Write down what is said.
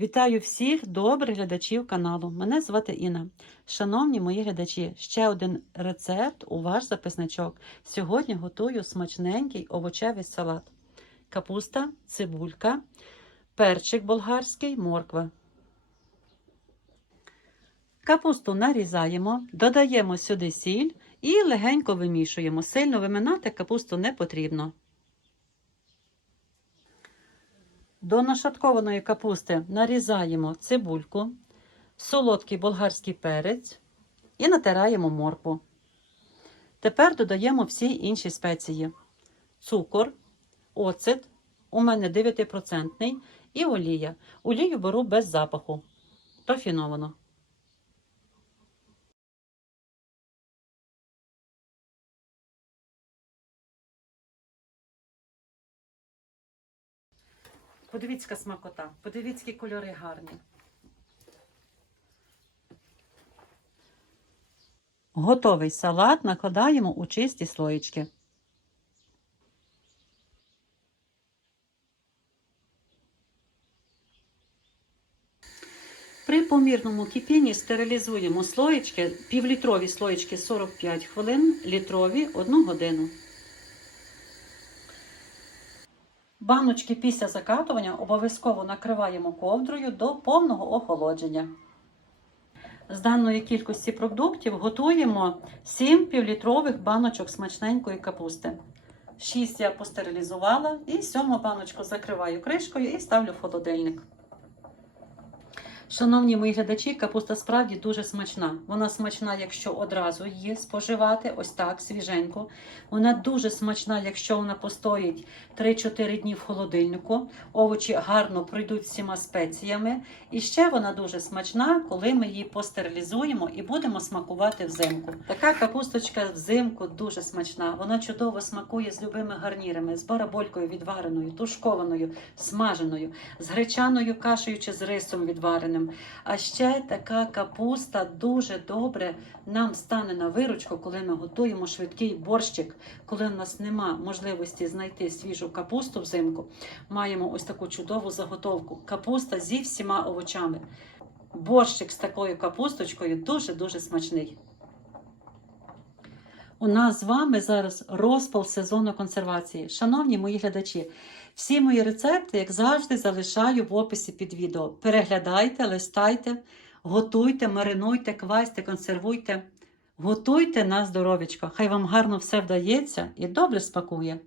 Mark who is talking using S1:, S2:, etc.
S1: Вітаю всіх добрих глядачів каналу. Мене звати Інна. Шановні мої глядачі, ще один рецепт у ваш записничок. Сьогодні готую смачненький овочевий салат. Капуста, цибулька, перчик болгарський, морква. Капусту нарізаємо, додаємо сюди сіль і легенько вимішуємо. Сильно виминати капусту не потрібно. До нашаткованої капусти нарізаємо цибульку, солодкий болгарський перець і натираємо моркву. Тепер додаємо всі інші спеції: цукор, оцет, у мене 9% і олія. Олію беру без запаху, рафіновано. Подивіться, смакота, подивіться, які кольори гарні. Готовий салат накладаємо у чисті слоєчки. При помірному кипінні стерилізуємо слоєчки, півлітрові слоєчки 45 хвилин, літрові 1 годину. Баночки після закатування обов'язково накриваємо ковдрою до повного охолодження. З даної кількості продуктів готуємо 7 півлітрових баночок смачненької капусти. 6 я постерилізувала і 7 баночку закриваю кришкою і ставлю в холодильник. Шановні мої глядачі, капуста справді дуже смачна. Вона смачна, якщо одразу її споживати, ось так, свіженько. Вона дуже смачна, якщо вона постоїть 3-4 дні в холодильнику. Овочі гарно пройдуть всіма спеціями. І ще вона дуже смачна, коли ми її постерилізуємо і будемо смакувати взимку. Така капусточка взимку дуже смачна. Вона чудово смакує з любими гарнірами, з бараболькою відвареною, тушкованою, смаженою, з гречаною кашею чи з рисом відвареним. А ще така капуста дуже добре нам стане на виручку, коли ми готуємо швидкий борщик, коли в нас нема можливості знайти свіжу капусту взимку. Маємо ось таку чудову заготовку. Капуста зі всіма овочами. Борщик з такою капусточкою дуже-дуже смачний. У нас з вами зараз розпал сезону консервації. Шановні мої глядачі, всі мої рецепти, як завжди, залишаю в описі під відео. Переглядайте, листайте, готуйте, маринуйте, квасьте, консервуйте. Готуйте на здоров'ячко. Хай вам гарно все вдається і добре спакує.